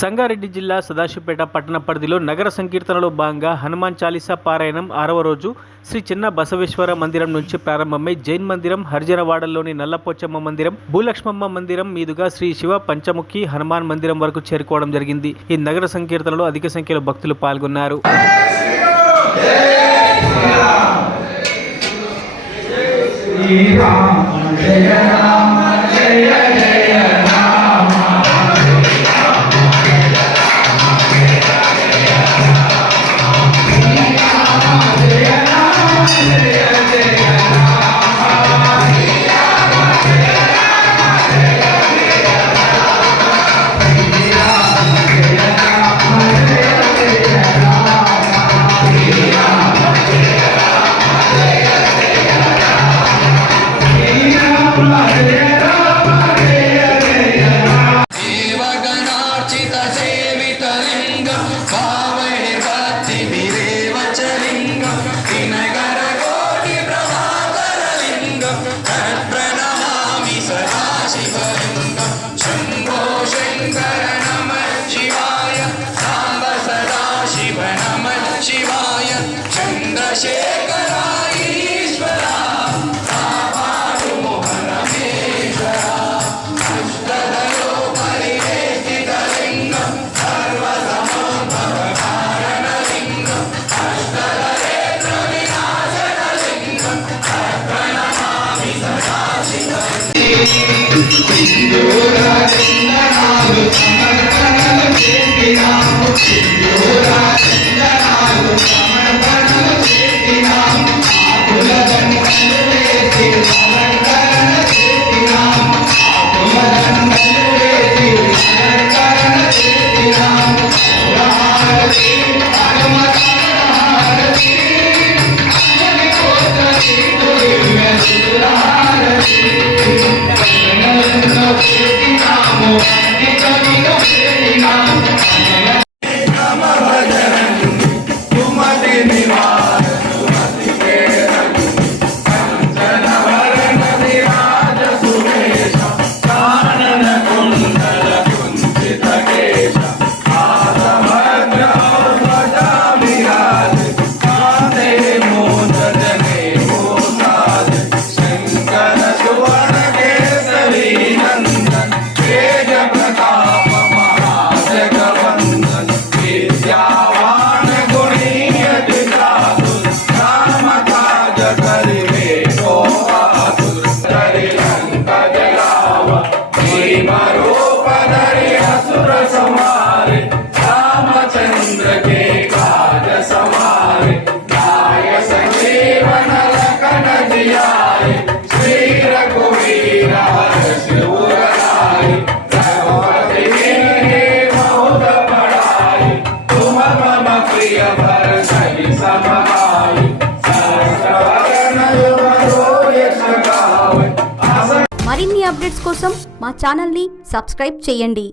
సంగారెడ్డి జిల్లా సదాశివపేట పట్టణ పరిధిలో నగర సంకీర్తనలో భాగంగా హనుమాన్ చాలీసా పారాయణం 6వ రోజు శ్రీ చిన్న బసవేశ్వర మందిరం నుంచి ప్రారంభమై జైన్ మందిరం, హరిజనవాడలోని నల్లపోచమ్మ మందిరం, భూలక్ష్మమ్మ మందిరం మీదుగా శ్రీ శివ పంచముఖి హనుమాన్ మందిరం వరకు చేరుకోవడం జరిగింది. ఈ నగర సంకీర్తనలో అధిక సంఖ్యలో భక్తులు పాల్గొన్నారు. शिवाय चंद्रशेखरा ईश्वरा मोहनमेश्वरा अष्टदलो परिवेष्टितलिंगं सर्वसमोभवकारणलिंगं अष्टदलेत्रविनाशनलिंगं प्रणमामि सदा మరిన్ని అప్డేట్స్ కోసం మా ఛానల్ని సబ్స్క్రైబ్ చేయండి.